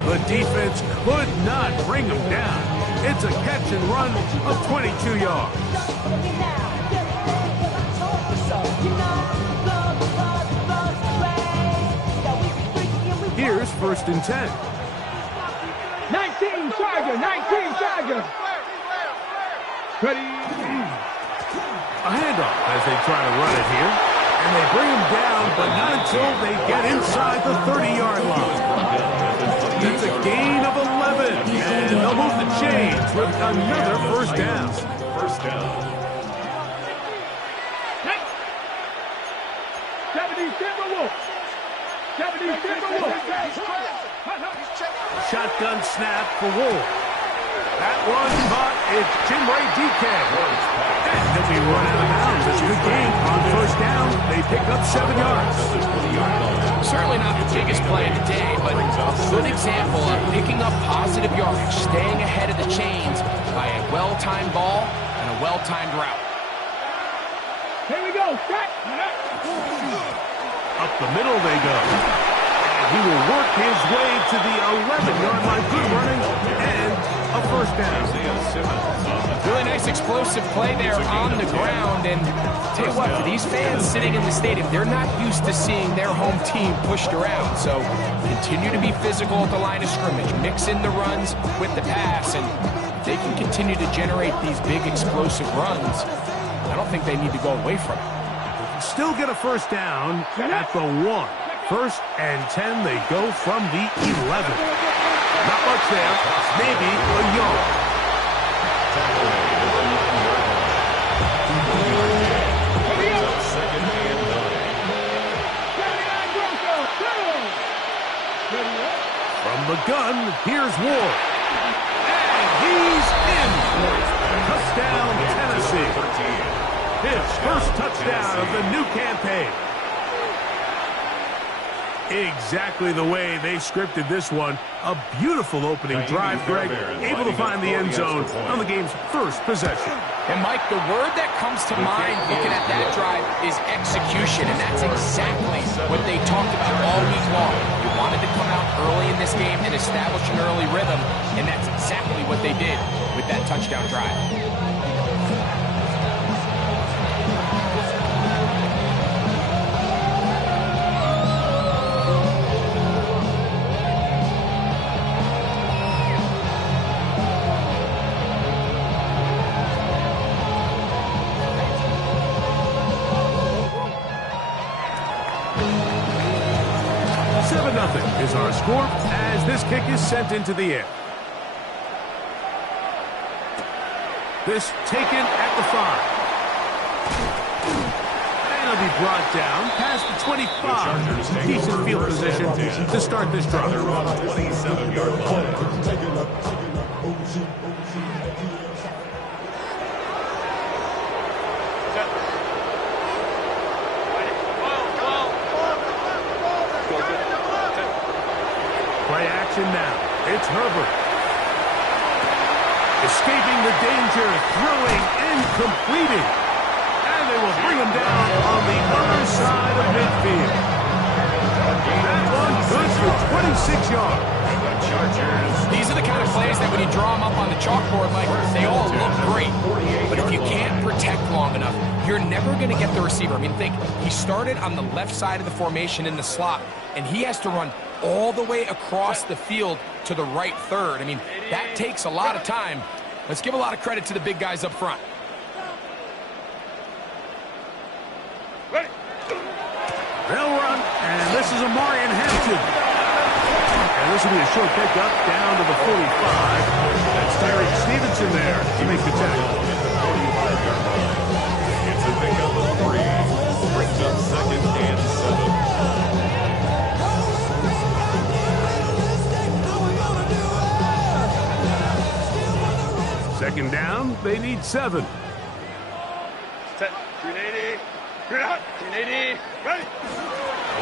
The defense could not bring him down. It's a catch and run of 22 yards. Here's 1st and 10. 19 Charger. Ready. A handoff as they try to run it here. And they bring him down, but not until they get inside the 30-yard line. That's a gain of 11. And they'll move the chains with another 1st down. Shotgun snap for Wolf. That one caught. It's Jimray DK. And he'll be run out of bounds. It's a good gain on 1st down. They pick up 7 yards. Certainly not the biggest play of the day, but a good example of picking up positive yardage, staying ahead of the chains by a well-timed ball and a well-timed route. Here we go. Up the middle they go. He will work his way to the 11-yard line. Good running and a 1st down. Really nice explosive play there on the ground. And tell you what, for these fans sitting in the stadium, they're not used to seeing their home team pushed around. So continue to be physical at the line of scrimmage. Mix in the runs with the pass. And if they can continue to generate these big explosive runs, I don't think they need to go away from it. Still get a 1st down at the 1. 1st and 10, they go from the 11. Not much there, maybe a yard. From the gun, here's Ward. And he's in. Touchdown, Tennessee. His 1st touchdown of the new campaign. Exactly the way they scripted this one. A beautiful opening drive, Greg. Able to find the end zone on the game's 1st possession. And, Mike, the word that comes to mind looking at that drive is execution, and that's exactly what they talked about all week long. You wanted to come out early in this game and establish an early rhythm, and that's exactly what they did with that touchdown drive. 7-0 is our score as this kick is sent into the air. This taken at the 5. And it'll be brought down past the 25. Decent field position to start this drive. 27-yard line. Play action now. It's Herbert. Escaping the danger, throwing and completing. And they will bring him down on the other side of midfield. That one good for 26 yards. These are the kind of plays that when you draw them up on the chalkboard, like, they all look great. But if you can't protect long enough, you're never going to get the receiver. I mean, think, he started on the left side of the formation in the slot, and he has to run all the way across the field to the right third. I mean, that takes a lot of time. Let's give a lot of credit to the big guys up front. They'll run, and this is Amari in Hampton. And this will be a short pickup down to the 45. That's Terry Stevenson there to make the tackle. It's a pickup of 3. Brings up 2nd and 7. Second down, they need 7. Set. 380. 380. Ready.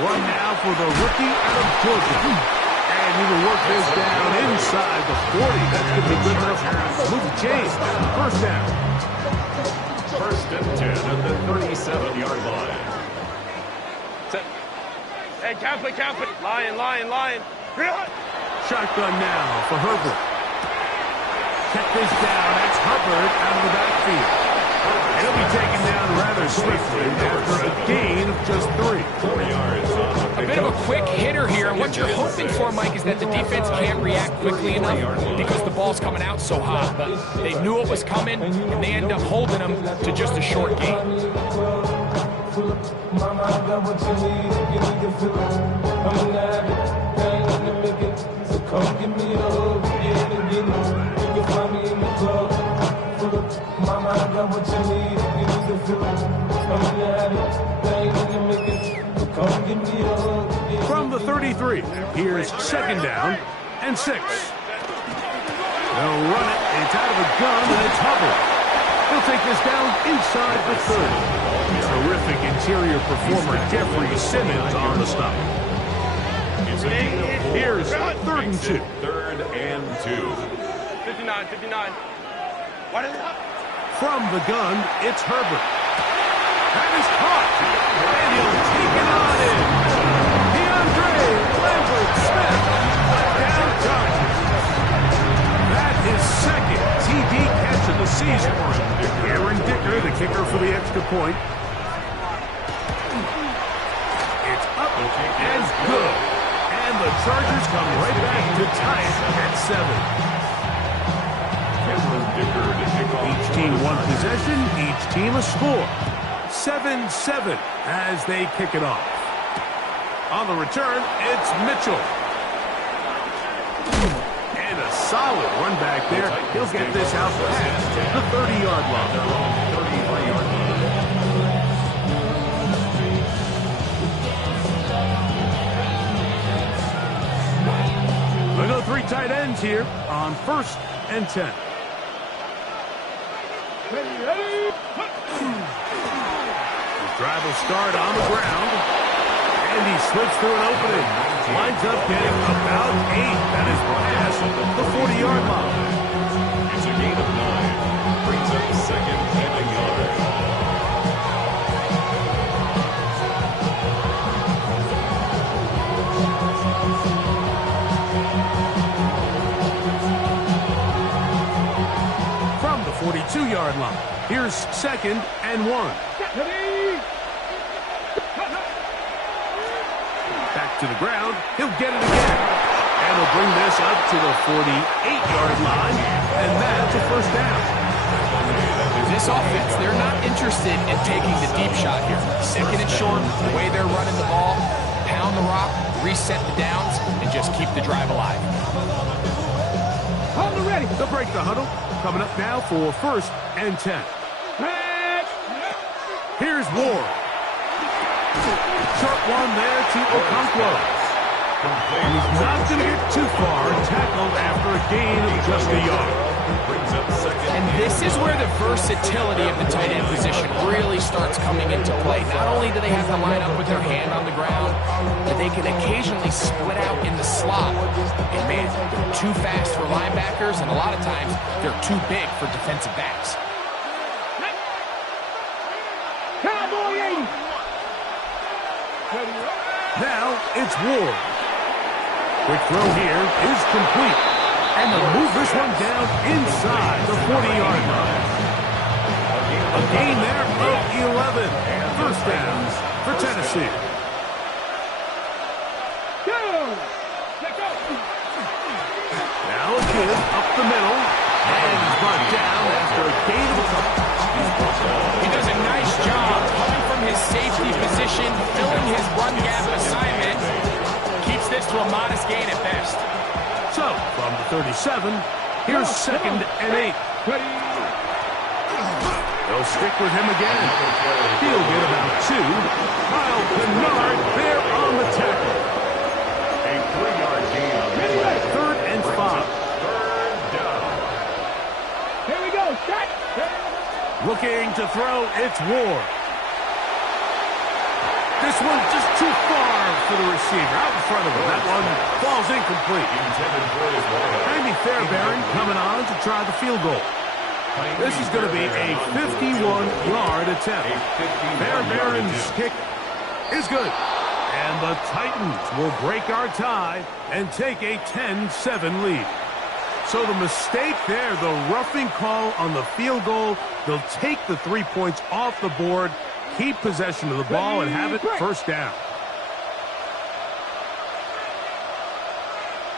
One now for the rookie out of Georgia. And he will work this down inside the 40. That's going to be good enough. Move the chains. 1st down. 1st and 10 at the 37-yard line. Set. Hey, count it. Lion. shotgun now for Herbert. Check this down. That's Herbert out of the backfield. He'll be taken down rather swiftly after a gain of just 3. 4 yards on the A bit of a quick hitter here, and what you're hoping for, Mike, is that the defense can't react quickly enough because the ball's coming out so hot. But they knew it was coming, and they end up holding them to just a short gain. From the 33, here's second down and 6. They'll run it. It's out of the gun, and it's Hubbard. He'll take this down inside the 30. Terrific interior performer Jeffrey Simmons on the stop. Here's 3rd and 2. 3rd and 2. 59, 59. What is up? From the gun, it's Herbert. That is caught. And he'll take it on in. DeAndre Lambert Smith, touchdown Chargers. That is second TD catch of the season. Aaron Dicker, the kicker for the extra point. It's up and good. And the Chargers come right back to tie it at 7. Each team one possession, each team a score. 7-7 as they kick it off. On the return, it's Mitchell. And a solid run back there. He'll get this out past the 30-yard line. We'll go 3 tight ends here on 1st and 10. His drive will start on the ground. And he slips through an opening. Lines up getting about 8. That is past the 40-yard line. It's a gain of 9. Brings up 2nd and a yard. From the 42-yard line, here's 2nd and 1. Back to the ground. He'll get it again. And he'll bring this up to the 48-yard line. And that's a 1st down. This offense, they're not interested in taking the deep shot here. 2nd and short, the way they're running the ball, pound the rock, reset the downs, and just keep the drive alive. Hold it ready. They'll break the huddle. Coming up now for 1st and 10. Here's Ward. Short one there to Okonkwo. And he's not going to get too far. Tackled after a gain of just a yard. And this is where the versatility of the tight end position really starts coming into play. Not only do they have to line up with their hand on the ground, but they can occasionally split out in the slot. And man, they're too fast for linebackers, and a lot of times they're too big for defensive backs. Cowboy 80. Now it's Ward. Quick throw here is complete. And they'll move this one down inside the 40-yard line. A gain there of 11. 1st downs for Tennessee. Now a kid up the middle. And he's brought down after a gain of a couple. He does a nice job coming from his safety position, filling his run gap assignment. Keeps this to a modest gain at best. So, from the 37, here's 2nd and 8. They'll stick with him again. He'll get about 2. Kyle Kennard there on the tackle. A 3-yard gain. 3rd and 5. 3rd down. Here we go. Shot. Looking to throw, it's Ward. This one's just too far for the receiver. Out in front of him. That one falls incomplete. Andy Fairbairn coming on to try the field goal. This is going to be a 51-yard attempt. Fairbairn's kick is good. And the Titans will break our tie and take a 10-7 lead. So the mistake there, the roughing call on the field goal, they'll take the 3 points off the board, keep possession of the ball, and have it first down.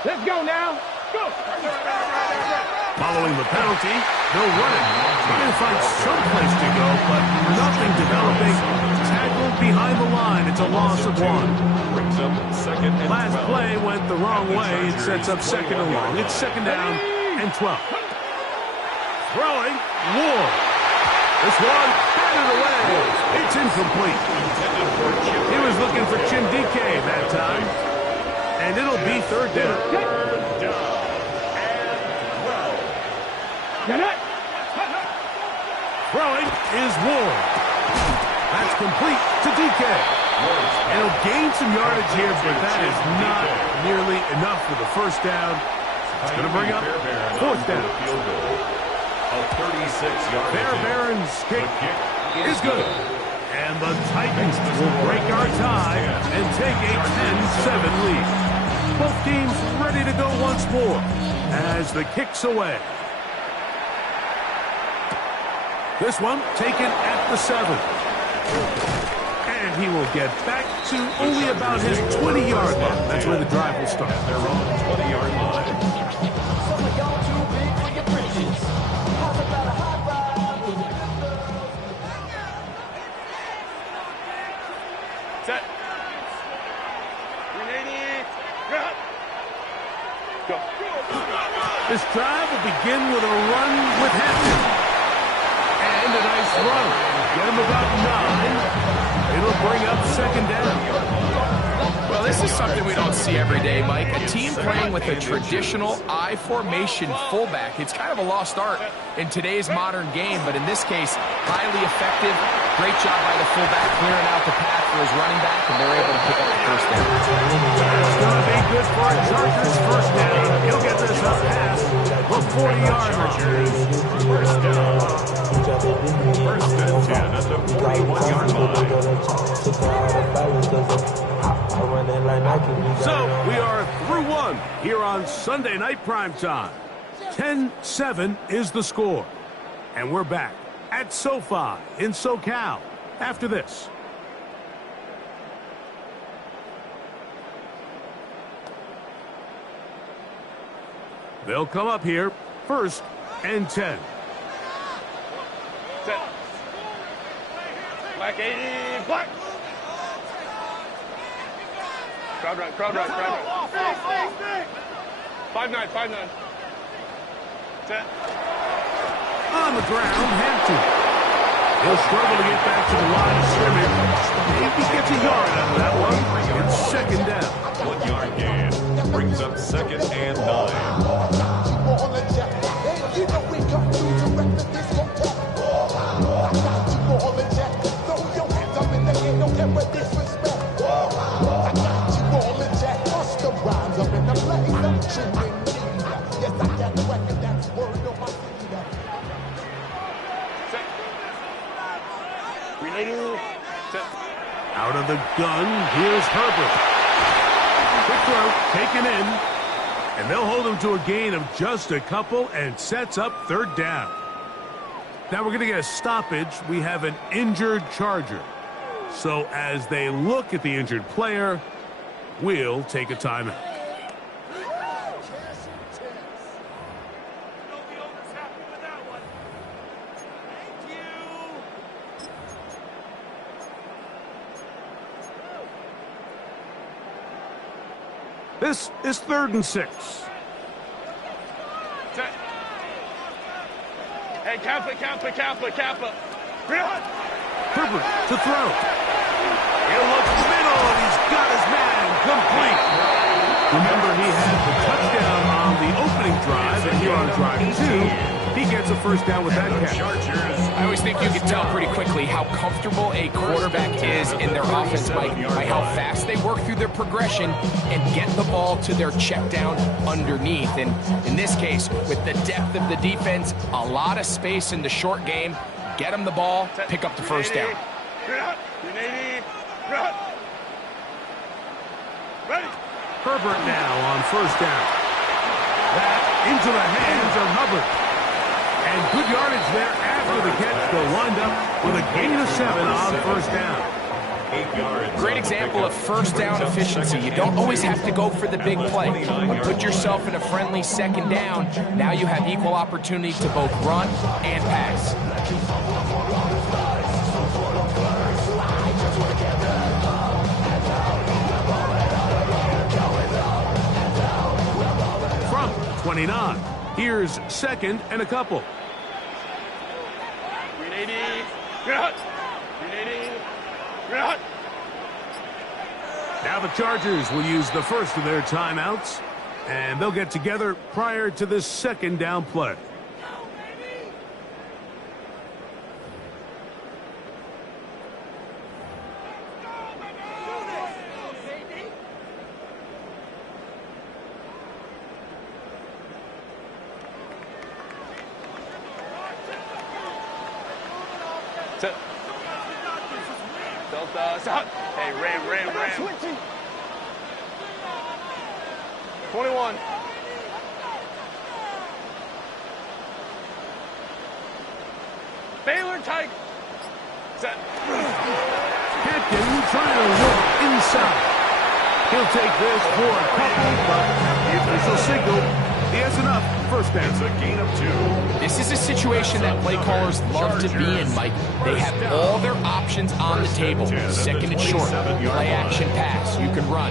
Let's go now. Go. Following the penalty, they'll run it. Trying to find some place to go, but nothing developing. Tackled behind the line. It's a loss of 1. Brings up second and Last 12. play went the wrong way. It sets up second and long. It's second down and 12. Throwing, Ward. This one, batted away. It's incomplete. He was looking for Jim DK that time. And it'll be third down. Throwing is Ward. That's complete to DK. And he'll gain some yardage here, but that is not nearly enough for the first down. It's going to bring up fourth down. A 36-yard Bear Barron's kick is good. And the Titans will break our tie and take a 10-7 lead. Both teams ready to go once more as the kick's away. This one taken at the 7. And he will get back to only about his 20-yard line. That's where the drive will start. They're on the 20-yard line. Set. 380. Go. This drive will begin with a run with Hampton. And a nice run. Get him about 9. It'll bring up second down. Well, this is something we don't see every day, Mike. A team playing with a traditional I formation fullback. It's kind of a lost art in today's modern game, but in this case, highly effective. Great job by the fullback clearing out the path for his running back, and they're able to pick up the first down. That's going to be good for a Chargers first down. He'll get this up past the 40-yard line. First down. First and 10 at the 41-yard line. So we are through one here on Sunday Night Primetime. 10-7 is the score. And we're back at SoFi in SoCal after this. They'll come up here first and 10. Set. Black 80. Black. Crowd right, crowd right, crowd right. 5-9, 5-9. Set. On the ground, Hampton. He'll struggle to get back to the line of scrimmage. If he gets a yard out of that one, it's second down. 1 yard gain. Brings up second and 9. Out of the gun, here's Herbert. Quick throw, taken in. And they'll hold him to a gain of just a couple and sets up third down. Now we're going to get a stoppage. We have an injured Charger. So as they look at the injured player, we'll take a timeout. This is 3rd and 6. Set. Hey, Kappa. Herbert to throw. He'll look middle, and he's got his man complete. Remember, he had the touchdown on the opening drive, and here on drive 2, he gets a first down with that catch. I always think you can tell pretty quickly how comfortable a quarterback is in their offense, Mike, by how fast they work through their progression and get the ball to their check down underneath. And in this case, with the depth of the defense, a lot of space in the short game, get them the ball, pick up the first down. Ready. Herbert now on first down. That into the hands of Hubbard. And good yardage there after the catch. They'll wind up with a gain of 7 on first down. 8 yards. Great example of first down efficiency. You don't always have to go for the big play. But put yourself in a friendly second down. Now you have equal opportunity to both run and pass. From 29. Here's second and a couple. 380. Good. 380. Good. Now the Chargers will use the first of their timeouts, and they'll get together prior to this second down play. Set. Delta. Stop. Hey, Ram. 21. Baylor Tiger. Set. Hampton trying to look inside. He'll take this for a couple, but the official signal, he has enough. First down. It's a gain of 2. This is a situation that play callers love to be in, Mike. They have all their options on the table. Second and short, play action pass. You can run.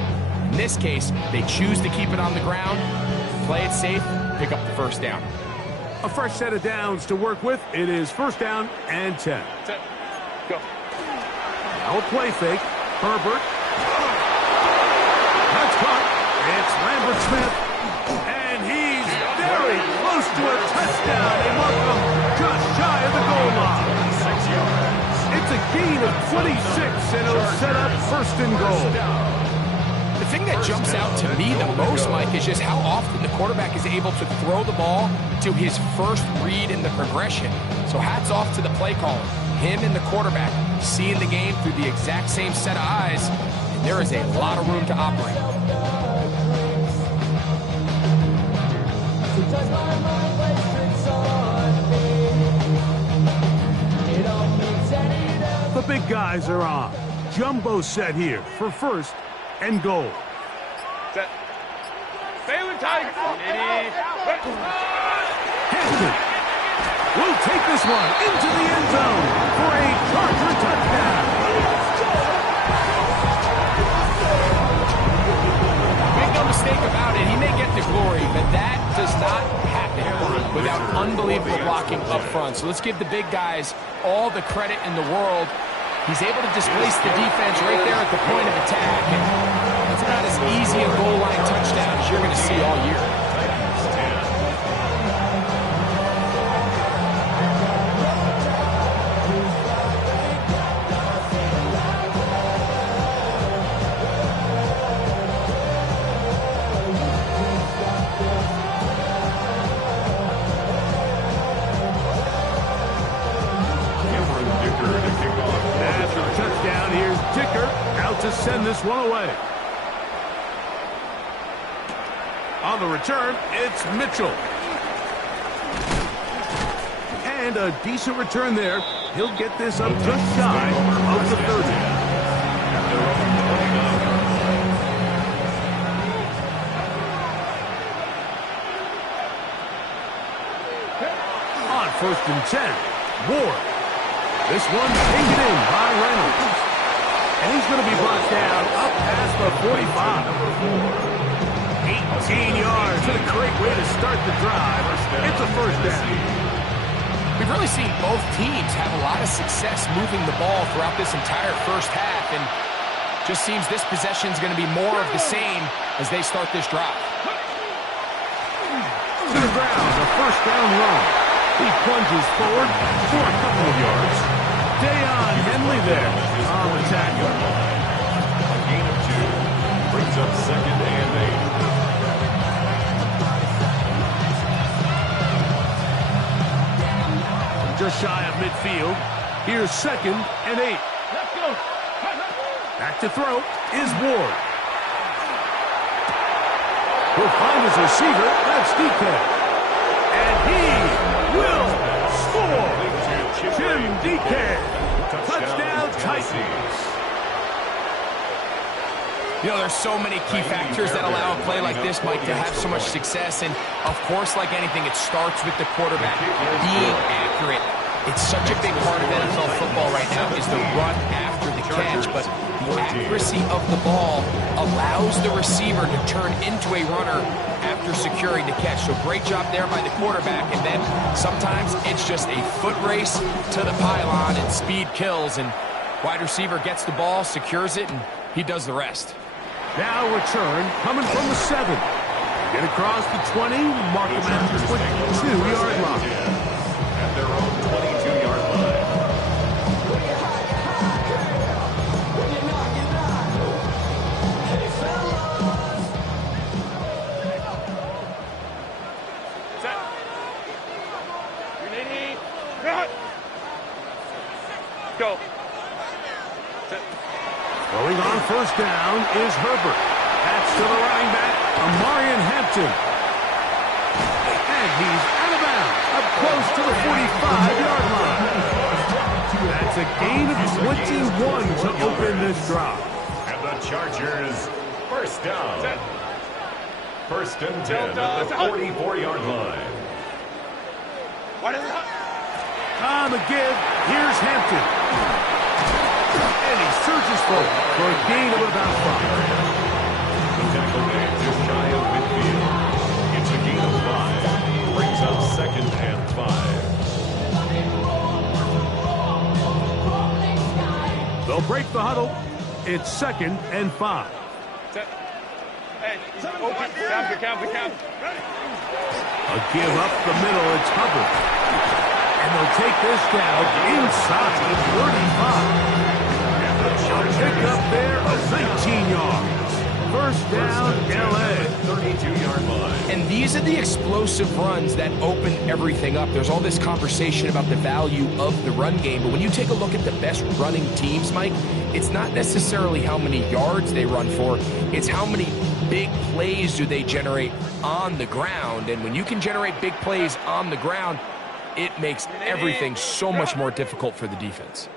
In this case, they choose to keep it on the ground, play it safe, pick up the first down. A fresh set of downs to work with. It is first down and 10. Set. Go. Now a play fake. Herbert. That's caught. It's Lambert Smith. And he's very close to a touchdown. They mark him just shy of the goal line. 6 yards. It's a gain of 26, and it'll set up first and goal. The thing that jumps out to me the most, Mike, is just how often the quarterback is able to throw the ball to his first read in the progression. So hats off to the play caller. Him and the quarterback seeing the game through the exact same set of eyes. And there is a lot of room to operate. The big guys are on. Jumbo set here for first and goal. Set. Baylor Tiger. 380. Hampton will take this one into the end zone for a Charger touchdown. Make no mistake about it, he may get the glory, but that does not happen without unbelievable blocking up front. So let's give the big guys all the credit in the world. He's able to displace the defense right there at the point of attack. And it's about as easy a goal line touchdown as you're going to see all year. To send this one away. On the return, it's Mitchell. And a decent return there. He'll get this up just shy of the 30. On first and 10, Ward. This one taken in by Reynolds. And he's going to be brought down up past the 45. 18 yards. What a great way to start the drive. It's a first down. We've really seen both teams have a lot of success moving the ball throughout this entire first half. And just seems this possession is going to be more of the same as they start this drive. To the ground, a first down run. He plunges forward for a couple of yards. Dayon Henley there on the tackle. A gain of 2 brings up second and 8. Just shy of midfield. Here's second and 8. Let's go. Back to throw is Ward. He'll find his receiver. That's DK. And he will score. Jim DK. Touchdown Titans. You know, there's so many key factors that allow a play like this, Mike, to have so much success. And, of course, like anything, it starts with the quarterback being accurate. It's such a big part of NFL football right now is the run after the catch. But the accuracy of the ball allows the receiver to turn into a runner after securing the catch. So great job there by the quarterback. And then sometimes it's just a foot race to the pylon and speed kills. And wide receiver gets the ball, secures it, and he does the rest. Now return coming from the 7. Get across the 20, mark them at the 22-yard line. At their own 22-yard line. Set. Unity. Go. Set. Going on first down is Herbert. That's to the running back, Amarian Hampton. And he's out of bounds, up close to the 45-yard line. That's a gain of 21 to open this drive. And the Chargers, first down. Set. First and 10 at the 44-yard line. What is it? On the give, here's Hampton. And he surges forward for a gain of about 5. The tackle made just shy of midfield. It's a gain of 5. Brings up second and 5. They'll break the huddle. It's second and 5. Set. Hey, open. Count. A give up the middle. It's Hubbard. And they'll take this down inside the 35. Pick up there of 19 yards. First down, L.A. 32-yard line. And these are the explosive runs that open everything up. There's all this conversation about the value of the run game, but when you take a look at the best running teams, Mike, it's not necessarily how many yards they run for, it's how many big plays do they generate on the ground. And when you can generate big plays on the ground, it makes everything so much more difficult for the defense.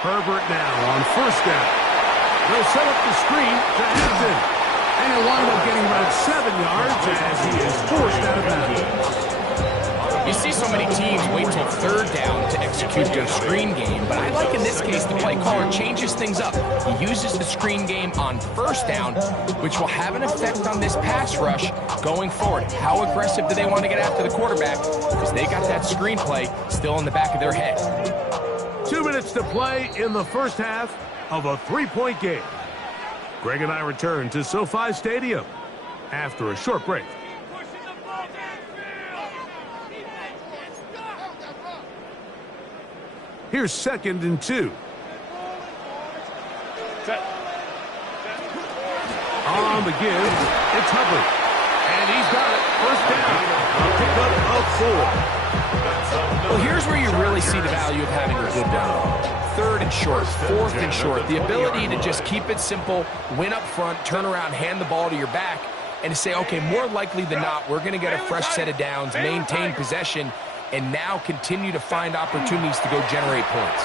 Herbert now on first down. They'll set up the screen to Hampton. And he'll wind up getting about 7 yards as he is forced out of bounds. You see so many teams wait till third down to execute their screen game, but I like in this case the play caller changes things up. He uses the screen game on first down, which will have an effect on this pass rush going forward. How aggressive do they want to get after the quarterback? Because they got that screen play still in the back of their head. 2 minutes to play in the first half of a 3-point game. Greg and I return to SoFi Stadium after a short break. Here's second and 2. Set. On the give, it's Hubbard. And he's got it. First down. A pickup of 4. Well, here's where you really see the value of having a good run. Third and short, fourth and short. The ability to just keep it simple, win up front, turn around, hand the ball to your back, and to say, okay, more likely than not, we're going to get a fresh set of downs, maintain possession, and now continue to find opportunities to go generate points.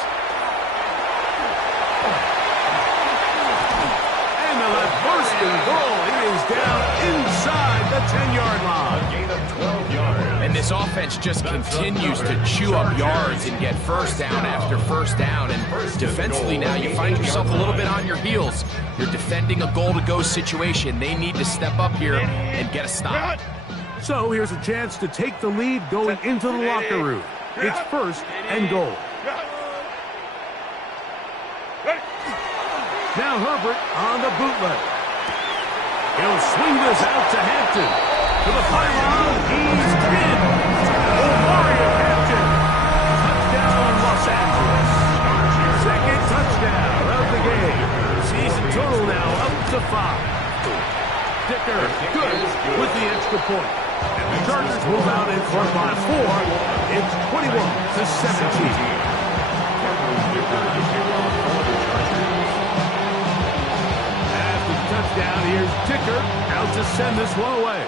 And the left first and goal. He is down inside the 10-yard line. A gain of 12 yards. And this offense just continues to chew up yards and get first down after first down. And defensively now, you find yourself a little bit on your heels. You're defending a goal-to-go situation. They need to step up here and get a stop. So here's a chance to take the lead going into the locker room. It's first and goal. Now Herbert on the bootleg. He'll swing this out to Hampton. To the pylon, he's in. Omarion Hampton. Touchdown, Los Angeles. Second touchdown of the game. Season total now up to 5. Dicker, good with the extra point. And the Chargers move out in front by 4. It's 21-17. send this one away.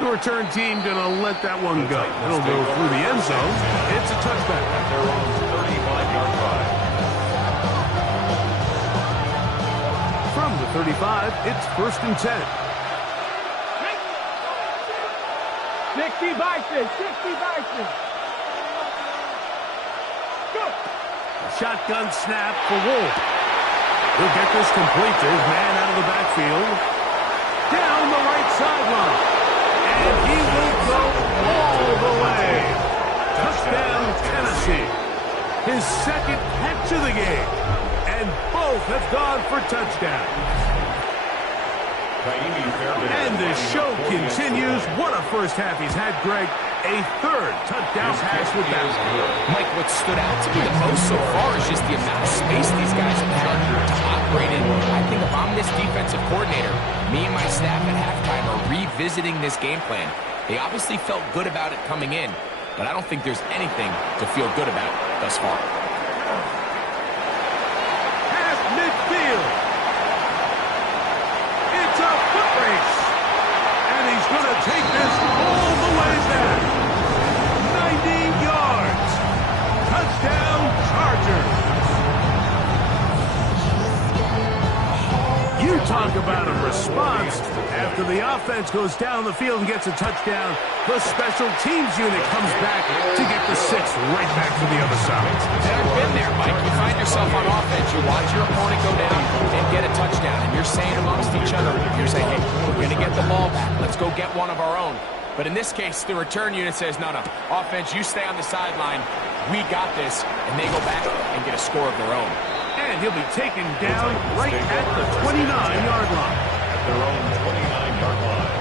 The return team going to let that one go. It'll go through the end zone. It's a touchback. At their own 35-yard line. From the 35, it's 1st and 10. 60 Bison, 60 Bison. Go. Shotgun snap for Wolf. He'll get this complete to his man out of the backfield. Down the right sideline. And he will go all the way. Touchdown, Tennessee. His second catch of the game. And both have gone for touchdowns. And the show continues. What a first half he's had, Greg. A third touchdown pass with that. Mike, what stood out to me the most so far is just the amount of space these guys have had to operate in. I think if I'm this defensive coordinator, me and my staff at halftime are revisiting this game plan. They obviously felt good about it coming in, but I don't think there's anything to feel good about thus far. Past midfield. It's a foot race. And he's going to take this all the way back. 90 yards. Touchdown, Chargers. You talk about a response. After the offense goes down the field and gets a touchdown, the special teams unit comes back to get the 6 right back to the other side. I've been there, Mike. You find yourself on offense, you watch your opponent go down and get a touchdown, and you're saying amongst each other, you're saying, hey, we're going to get the ball back. Let's go get one of our own. But in this case, the return unit says, no, offense, you stay on the sideline. We got this, and they go back and get a score of their own. And he'll be taken down right at the 29-yard line. At their own 29-yard line.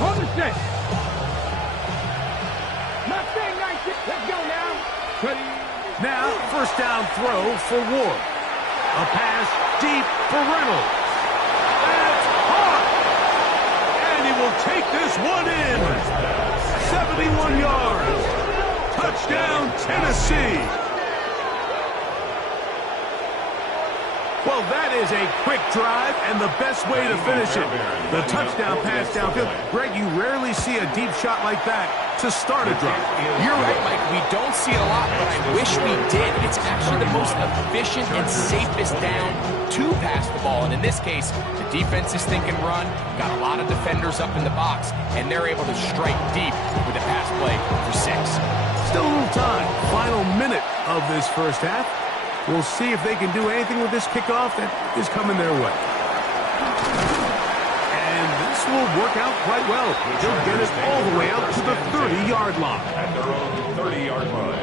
Hold the set. Mustang 19. Let's go now. Now, first down throw for Ward. A pass deep for Reynolds. That's hard. And he will take this one in. 71 yards. Touchdown, Tennessee. Well, that is a quick drive and the best way to finish it. The touchdown pass downfield. Greg, you rarely see a deep shot like that to start a drive. You're right, Mike. We don't see it a lot, but I wish we did. It's actually the most efficient and safest down to pass the ball. And in this case, the defense is thinking run, got a lot of defenders up in the box, and they're able to strike deep with a pass play for 6. Still a little time. Final minute of this first half. We'll see if they can do anything with this kickoff that is coming their way. And this will work out quite well. They'll get it all the way out to the 30-yard line. At their own 30-yard line.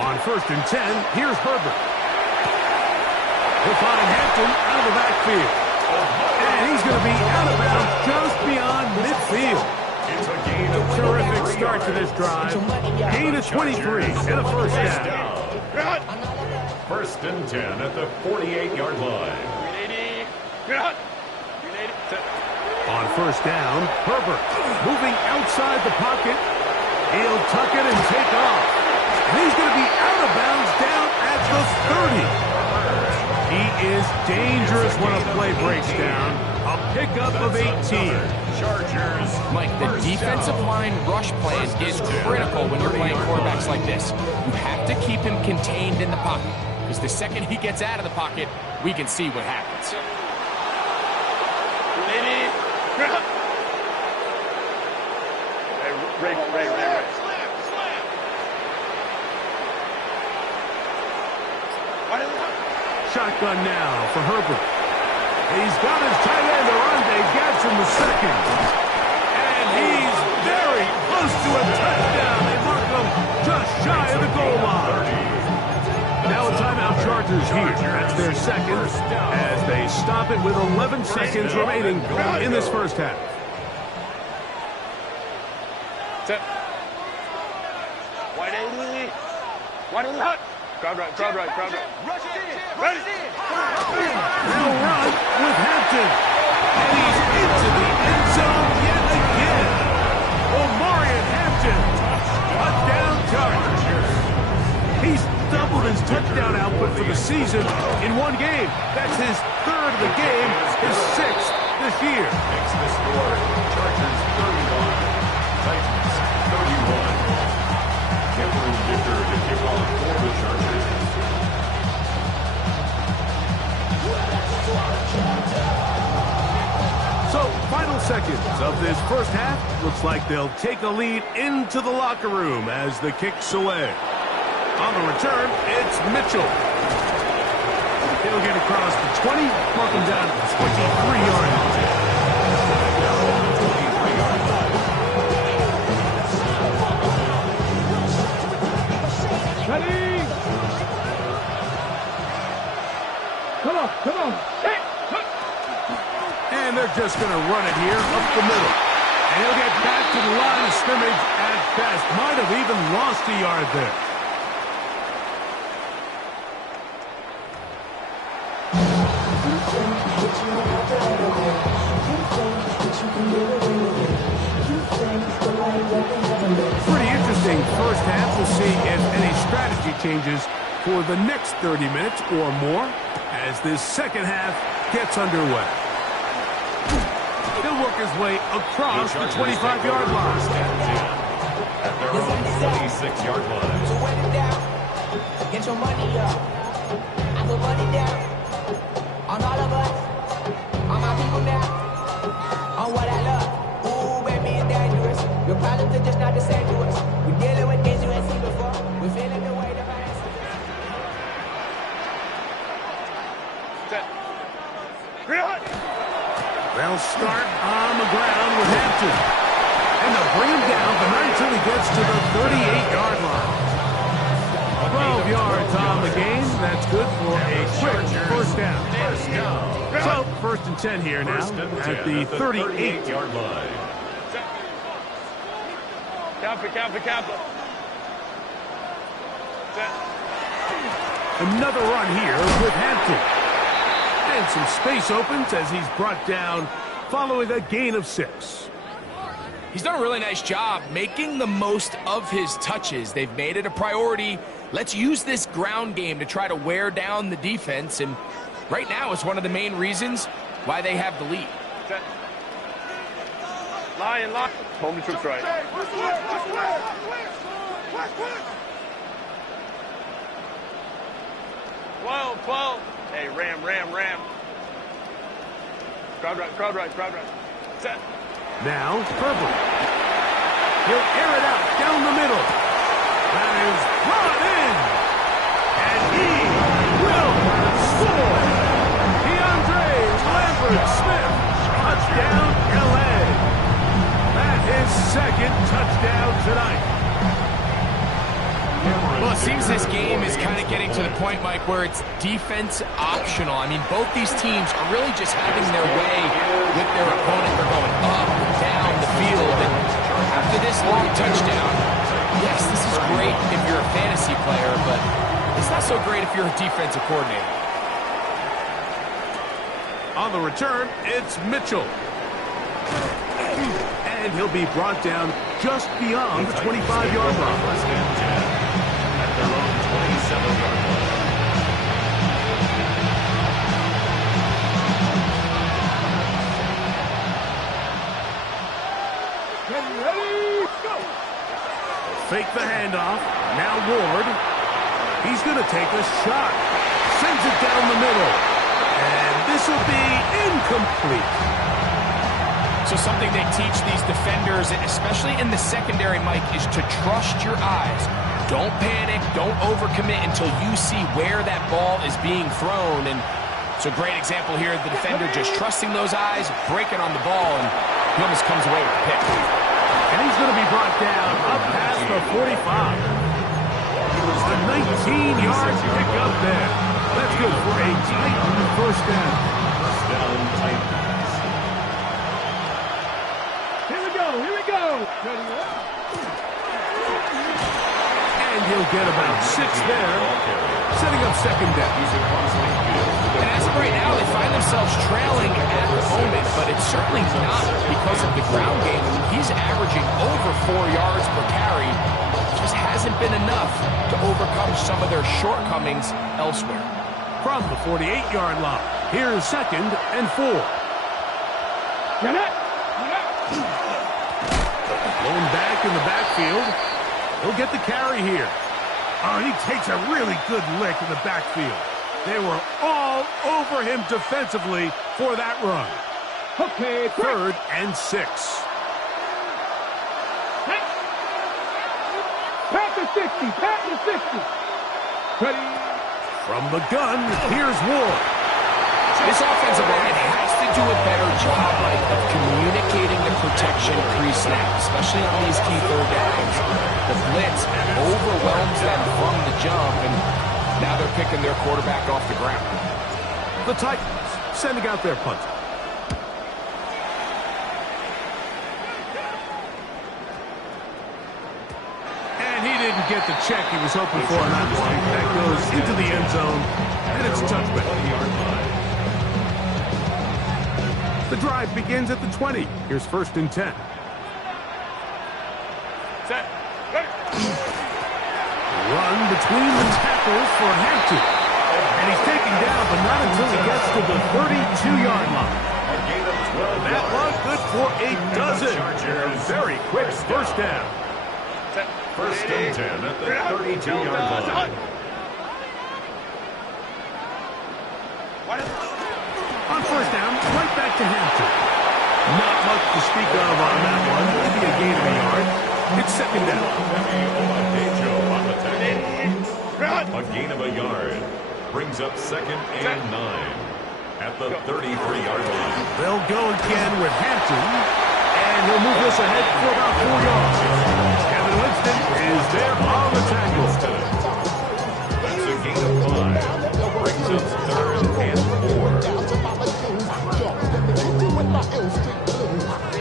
On 1st and 10, here's Herbert. He'll find Hampton out of the backfield. And he's going to be out of bounds just beyond midfield. It's a gain of Terrific start to this drive. Gain of 23 and a first down. 1st and 10 at the 48-yard line. On 1st down, Herbert moving outside the pocket. He'll tuck it and take off. And he's going to be out of bounds down at the 30. He is dangerous when a play breaks down. A pickup of 18. Chargers. Mike, the defensive line rush plan is critical when you're playing quarterbacks like this. You have to keep him contained in the pocket, because the second he gets out of the pocket, we can see what happens. Ray. Shotgun now for Herbert. He's got his tight end, Arande Gadsden II. And he's very close to a touchdown. They mark him just shy of the goal line. Now a timeout, Chargers here. That's their second as they stop it with 11 seconds remaining in this first half. Crowd right, crowd right, crowd right. Rush it in. Ready. Now run with Hampton. And he's into the end zone yet again. Omarion Hampton. Touchdown Chargers. He's doubled his touchdown output for the season in one game. That's his third of the game, his sixth this year. Makes the score Chargers 31, Titans 31. Cameron Dicker to kick off for the Chargers. So, final seconds of this first half. Looks like they'll take a lead into the locker room as the kick's away. On the return, it's Mitchell. He'll get across the 20, mark him down at the 23-yard line. Ready? Come on, come on. Hey. And they're just going to run it here up the middle. And he'll get back to the line of scrimmage at best. Might have even lost a yard there. Pretty interesting first half. We'll see if any strategy changes for the next 30 minutes or more as this second half gets underway. He'll work his way across the 25-yard line. At their own 26-yard line. So run it down. Get your money up. I put money down. On all of us. On my people now. On what I love. Ooh, baby, it's dangerous. Your problems are just not the same to us. We're dealing with things you ain't seen before. We're feeling the weight of our answers. Set. Reload. They'll start on the ground with Hampton. And they'll bring him down, but not until he gets to the 38-yard line. 12 yards on the game. That's good for a quick first down. So, first and 10 here now at the 38-yard line. Count. Set. Another run here with Hampton. And some space opens as he's brought down following a gain of 6. He's done a really nice job making the most of his touches. They've made it a priority. Let's use this ground game to try to wear down the defense. And right now it's one of the main reasons why they have the lead. Set. Line. Home to troops right. 12. Hey, ram. Crowd right. Set. Now, Herbert. He'll air it out down the middle. That is brought in. And he will score. DeAndre Lambert-Smith. Touchdown, L.A. That is second touchdown tonight. Well, it seems this game is kind of getting to the point, Mike, where it's defense optional. I mean, both these teams are really just having their way with their opponent. They're going up and down the field. And after this long touchdown, yes, this is great if you're a fantasy player, but it's not so great if you're a defensive coordinator. On the return, it's Mitchell. And he'll be brought down just beyond the 25-yard line. Their own 27-yard line. Ready, go! Fake the handoff. Now Ward. He's going to take a shot. Sends it down the middle. And this will be incomplete. So something they teach these defenders, especially in the secondary, Mike, is to trust your eyes. Don't panic, don't overcommit until you see where that ball is being thrown. And So great example here. The defender just trusting those eyes, breaking on the ball, and he almost comes away with a pick. And he's going to be brought down up past the 45. A 19-yard pickup there. That's good for a Titan first down. First down, Titans. Here we go. Here we go. Ready, up. And he'll get about 6 there, setting up second down. And as of right now, they find themselves trailing at the moment, but it's certainly not because of the ground game. He's averaging over 4 yards per carry. Just hasn't been enough to overcome some of their shortcomings elsewhere. From the 48-yard line, here's second and 4. Get it. Blown back in the backfield. He'll get the carry here. Oh, he takes a really good lick in the backfield. They were all over him defensively for that run. Okay, Third and 6. Pat to 60. Pat to 60. Ready. From the gun, here's Ward. This offensive line has to do a better job, Mike, of communicating the protection pre-snap, especially on these key third downs. The blitz overwhelms them from the jump, and now they're picking their quarterback off the ground. The Titans sending out their punter. And he didn't get the check he was hoping for on that one. That goes into the end zone, and it's touchback. The drive begins at the 20. Here's first and 10. Set. Ready. Run between the tackles for Hampton. And he's taken down, but not until he gets to the 32-yard line. That was good for a dozen. A very quick first down. Set. First and 10 at the 32-yard line. On first down, right back to Hampton. Not much to speak of on that one. Maybe a gain of a yard. It's second down. A gain of a yard. Brings up second and 9 at the 33-yard line. They'll go again with Hampton. And he'll move this ahead for about 4 yards. Kevin Winston is there on the tackle. That's a gain of 5. Brings up third and 4.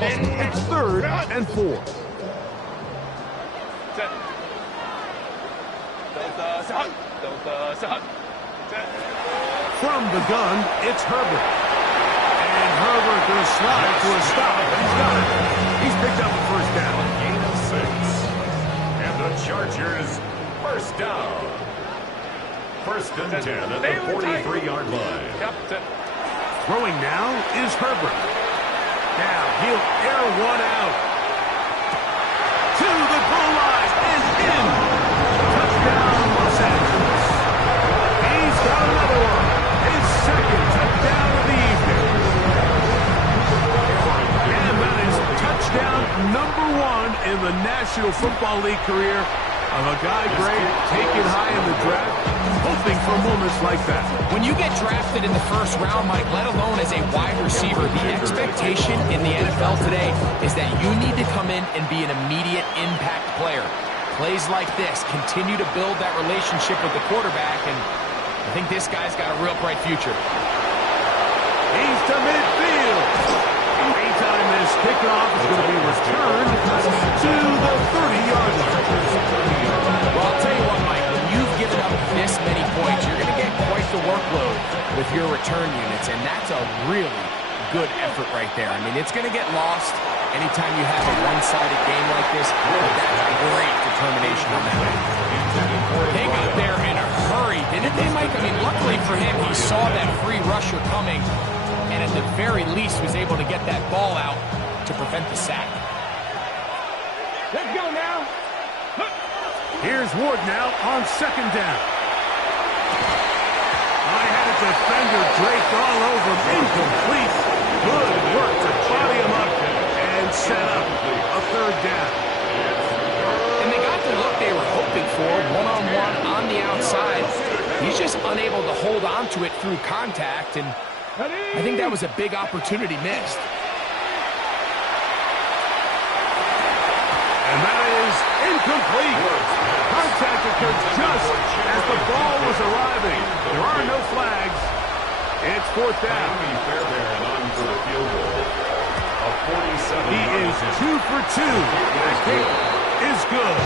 It's third and 4. Set. Delta, set. From the gun, it's Herbert. And Herbert will slide to a stop. He's got it. He's picked up a first down. Gain of 6. And the Chargers first down. First and 10 at the 43-yard line. Yep, set. Throwing now is Herbert. Now he'll air one out. To the goal line and in. Touchdown, Los Angeles. He's got another one. His second touchdown of the evening. And that is touchdown number 1 in the National Football League career of a guy great, taken high in the draft, hoping for moments like that. When you get drafted in the first round, Mike, let alone as a wide receiver, the expectation in the NFL today is that you need to come in and be an immediate impact player. Plays like this continue to build that relationship with the quarterback, and I think this guy's got a real bright future. He's to midfield. Anytime this kickoff is going to be returned to the 30-yard line. Well, I'll tell you what, Mike, when you've given up this many points, you're going to get quite the workload with your return units, and that's a really good effort right there. I mean, it's going to get lost anytime you have a one-sided game like this, but that's great determination on that end. They got there in a hurry, didn't they, Mike? I mean, luckily for him, he saw that free rusher coming, and at the very least was able to get that ball out to prevent the sack. Let's go now. Here's Ward now on second down. I had a defender draped all over him. Incomplete. Good work to body him up and set up a third down. And they got the look they were hoping for, one-on-one on the outside. He's just unable to hold on to it through contact, and I think that was a big opportunity missed. And that is incomplete. Contact occurred just as the ball was arriving. There are no flags. It's fourth down. Fairbairn on for the field goal. A 47. He is 2 for 2. That kick is good.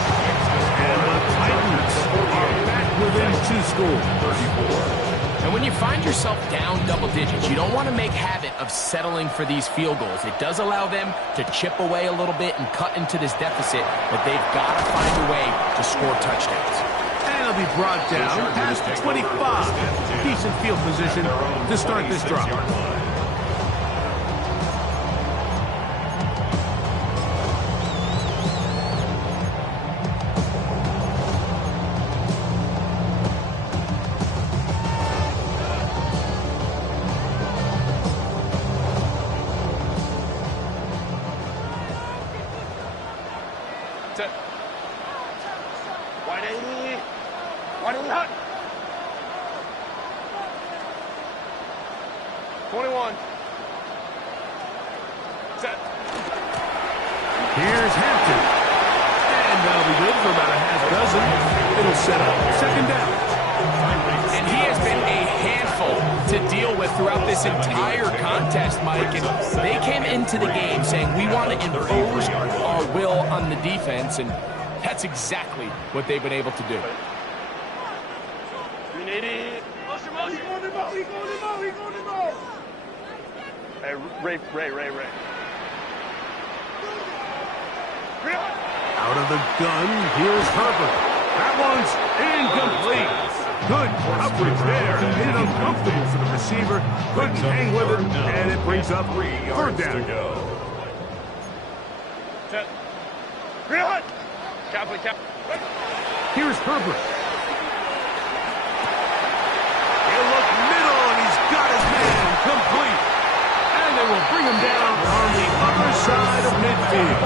And the Titans are back within 2 scores. 34. And when you find yourself down double digits, you don't want to make habit of settling for these field goals. It does allow them to chip away a little bit and cut into this deficit, but they've got to find a way to score touchdowns. And it'll be brought down past 25. Decent field position to start this drive. Here's Hampton. And that'll be good for about a half dozen. It'll set up second down. And he has been a handful to deal with throughout this entire contest, Mike. And they came into the game saying, we want to impose our will on the defense, and that's exactly what they've been able to do. Hey, Ray. Out of the gun, here's Herbert. That one's incomplete. Good coverage there. Made it uncomfortable for the receiver. Couldn't hang with it, and it brings up third down. Here's Herbert. He'll look middle, and he's got his man complete. And they will bring him down on the other side of midfield.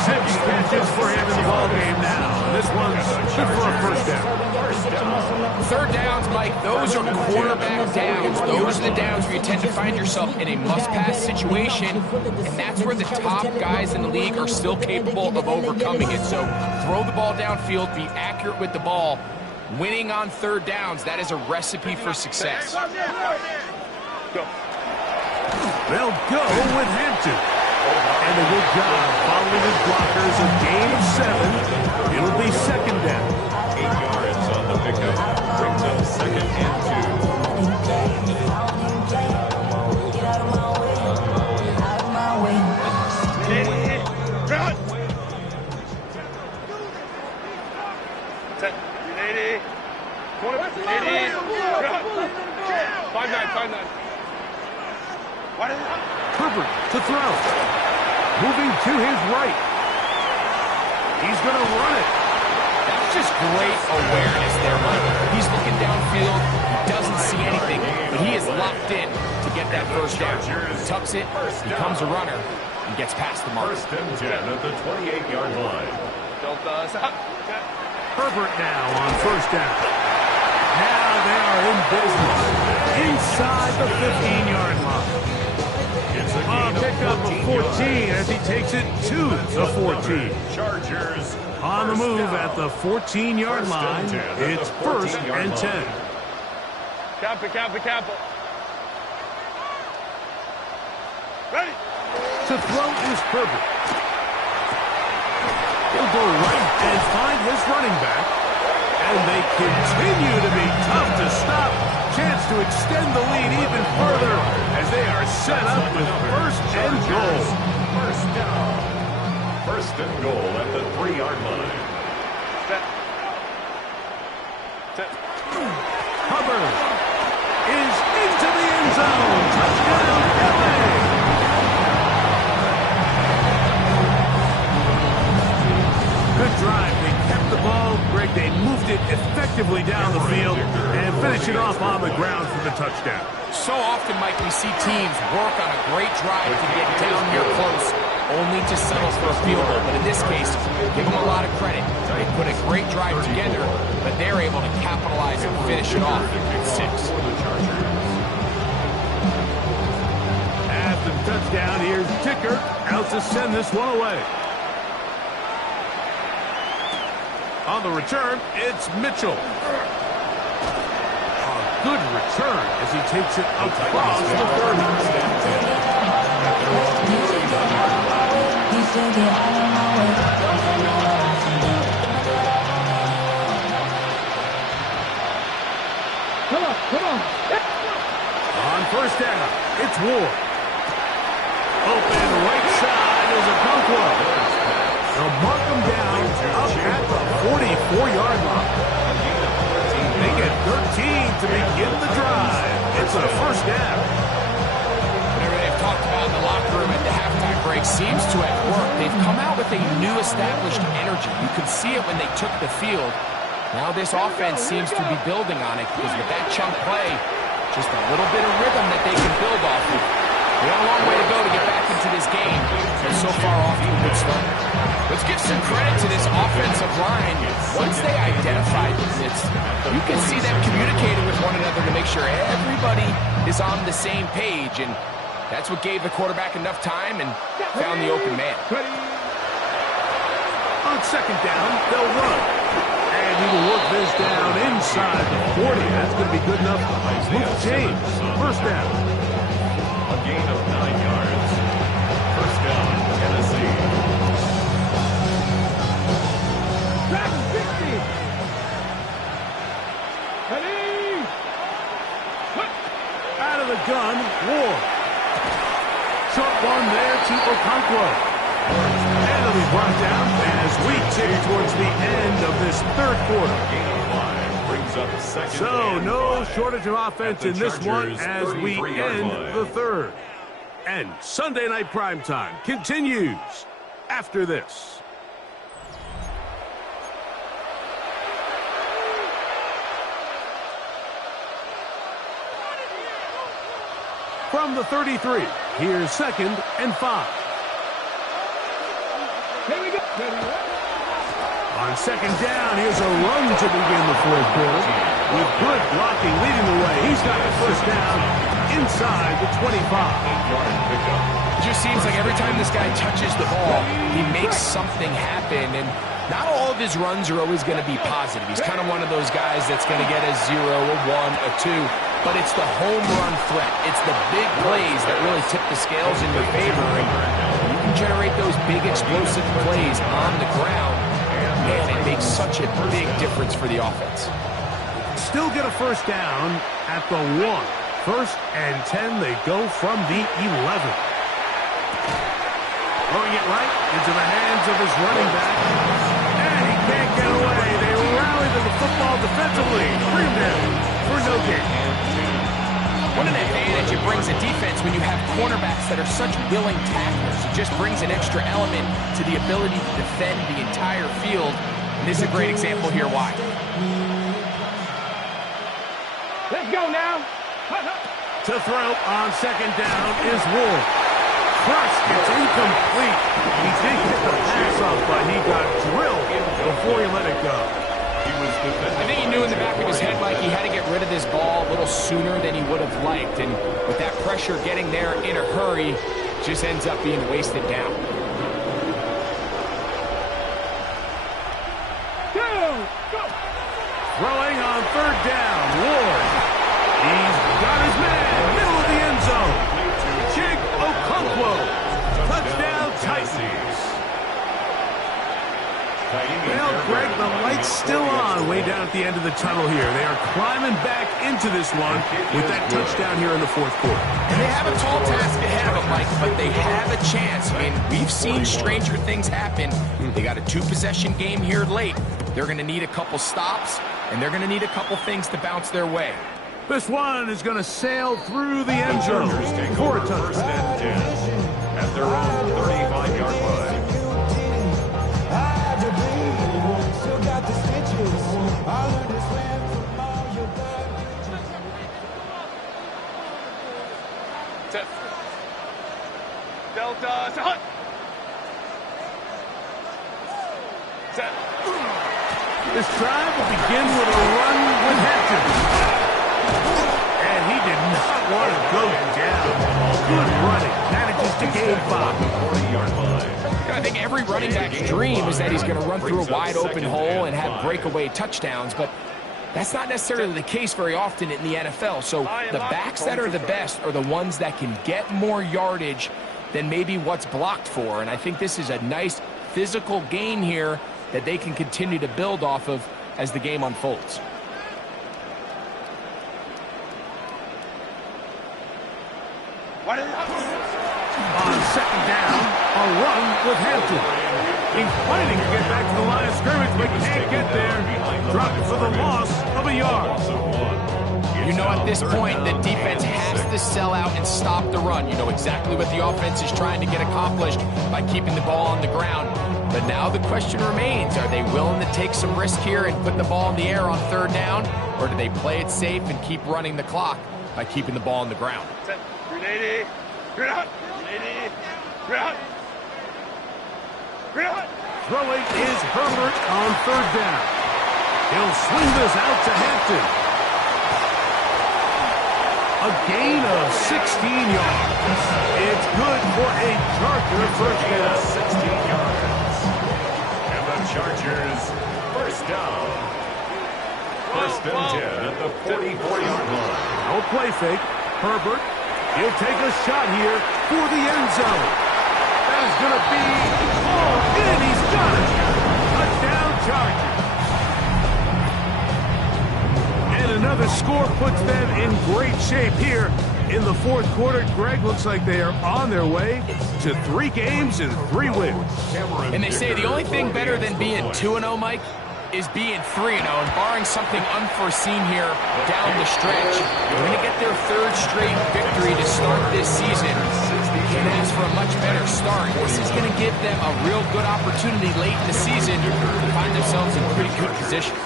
6 catches for him in the ballgame now. This one's good for a first down. Third downs, Mike, those are quarterback downs. Those are the downs where you tend to find yourself in a must-pass situation, and that's where the top guys in the league are still capable of overcoming it. So throw the ball downfield, be accurate with the ball. Winning on third downs, that is a recipe for success. Go. They'll go with Hampton. And a good job following his blockers in game 7. It'll be second down. 8 yards on the pickup. Brings up second and 2. Herbert to throw. Moving to his right. He's going to run it. That's just great awareness there, Mike. He's looking downfield. He doesn't see anything, but he is locked in to get that first down. He tucks it, becomes a runner, and gets past the mark. First and 10 at the 28-yard line. Herbert now on first down. Now they are in business. Inside the 15-yard line. Pick up a 14 as he takes it to the 14. Chargers On the move at the 14-yard line. It's first and 10. Capo. Ready? To throw is Herbert. He'll go right and find his running back. And they continue to be tough to stop. Chance to extend the lead even further as they are set up with first and goal. First down. First and goal at the 3-yard line. Hubbard is into the end zone. Touchdown, LA. Good drive. They kept the ball. Greg, they moved it effectively down the field and finish it off on the ground for the touchdown. So often, Mike, we see teams work on a great drive to get down here close. only to settle for a field goal. But in this case, give them a lot of credit. They put a great drive together, but they're able to capitalize and finish it off at 6. After the touchdown, here's Dicker out to send this one away. On the return, it's Mitchell. A good return as he takes it across the 30. Come on. On first down, it's Ward. Open right side is Okonkwo. They'll mark him down up at the 44-yard line. They get 13 to begin the drive. It's a first down. Whatever they've talked about in the locker room at the halftime break seems to have worked. They've come out with a new established energy. You could see it when they took the field. Now this offense seems to be building on it because with that chunk play, just a little bit of rhythm that they can build off of. They got a long way to go to get back into this game. They're so far off to a good start. Let's give some credit to this offensive line. Once they identified this, you can see them communicating with one another to make sure everybody is on the same page. And that's what gave the quarterback enough time and found the open man. On second down, they'll run. And he will work this down inside the 40. That's going to be good enough. Luke James, first down. A gain of 9 yards. First down, Tennessee. Back 60. Ready. Out of the gun, Ward. Short one there to Okonkwo. And it'll be brought down as we tick towards the end of this third quarter. Gain of 5 brings up second. So no five. shortage of offense in this one as we 33-yard end line. the third. And Sunday Night Primetime continues after this. From the 33, here's 2nd and 5. Here we go. On second down, here's a run to begin the fourth quarter. With good blocking leading the way, he's got the first down inside the 25. It just seems like every time this guy touches the ball, he makes something happen. And not all of his runs are always going to be positive. He's kind of one of those guys that's going to get a 0, a 1, a 2. But it's the home run threat. It's the big plays that really tip the scales in your favor. And you can generate those big explosive plays on the ground. Man, it makes such a big difference for the offense. Still get a first down at the 1. 1st and 10, they go from the 11. Throwing it right into the hands of his running back. And he can't get away. They rally to the football defensively. Bring him down for no gain. What an advantage it brings a defense when you have cornerbacks that are such willing tacklers. It just brings an extra element to the ability to defend the entire field. And this is a great example here why. Let's go now. To throw on second down is Wolf. Crushed, it's incomplete. He did get the pass off, but he got drilled before he let it go. I think he knew in the back of his head, Mike, he had to get rid of this ball a little sooner than he would have liked. And with that pressure getting there in a hurry, just ends up being wasted down. Go. Throwing on third down, Ward. He's got his man, middle of the end zone. Jig Okonkwo. Touchdown Titans. Well, Greg, the light's still on way down at the end of the tunnel here. They are climbing back into this one with that touchdown here in the fourth quarter. And they have a tall task ahead of them, Mike, but they have a chance. I mean, we've seen stranger things happen. They got a 2-possession game here late. They're going to need a couple stops, and they're going to need a couple things to bounce their way. This one is going to sail through the end zone for a touchdown. First and 10 at their own 35-yard line. Delta, Hunt. Set. This drive will begin with a run with Hampton. And he did not want to go down. Good running. Manages to gain 5. 40-yard line. I think every running back's dream is that he's going to run through a wide open hole and have breakaway touchdowns, but that's not necessarily the case very often in the NFL. So the backs that are the best are the ones that can get more yardage than maybe what's blocked for. And I think this is a nice physical gain here that they can continue to build off of as the game unfolds. What is up? On second down, a run with Hampton. He's fighting to get back to the line of scrimmage, but can't get there. Dropped for the loss of a yard. You know at this point the defense has to sell out and stop the run. You know exactly what the offense is trying to get accomplished by keeping the ball on the ground. But now the question remains, are they willing to take some risk here and put the ball in the air on third down? Or do they play it safe and keep running the clock by keeping the ball on the ground? Set. 380. Green out. 380. Green out. Green out. Throwing is Herbert on third down. He'll swing this out to Hampton. A gain of 16 yards. It's good for a Charger first down. 16 yards. And the Chargers first down. First and 10 at the 44-yard line. No play fake. Herbert, he'll take a shot here for the end zone. That is going to be all in. He's got it. Touchdown Chargers. And another score puts them in great shape here in the fourth quarter. Greg, looks like they are on their way to 3 games and 3 wins. And they say the only thing better than being 2-0, Mike, is being 3-0, and barring something unforeseen here down the stretch, they're going to get their 3rd straight victory to start this season. Can't ask for a much better start. This is going to give them a real good opportunity late in the season to find themselves in pretty good position.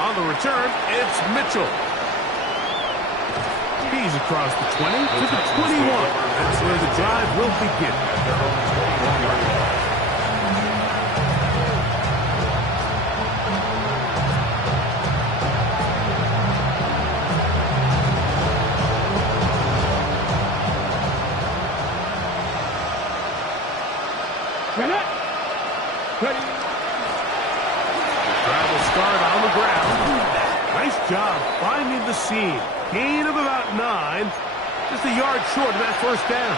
On the return, it's Mitchell. He's across the 20 to the 21. That's where the drive will begin. Ready? Drive will start on the ground. Nice job finding the seam. Gain of about 9. Just a yard short of that first down.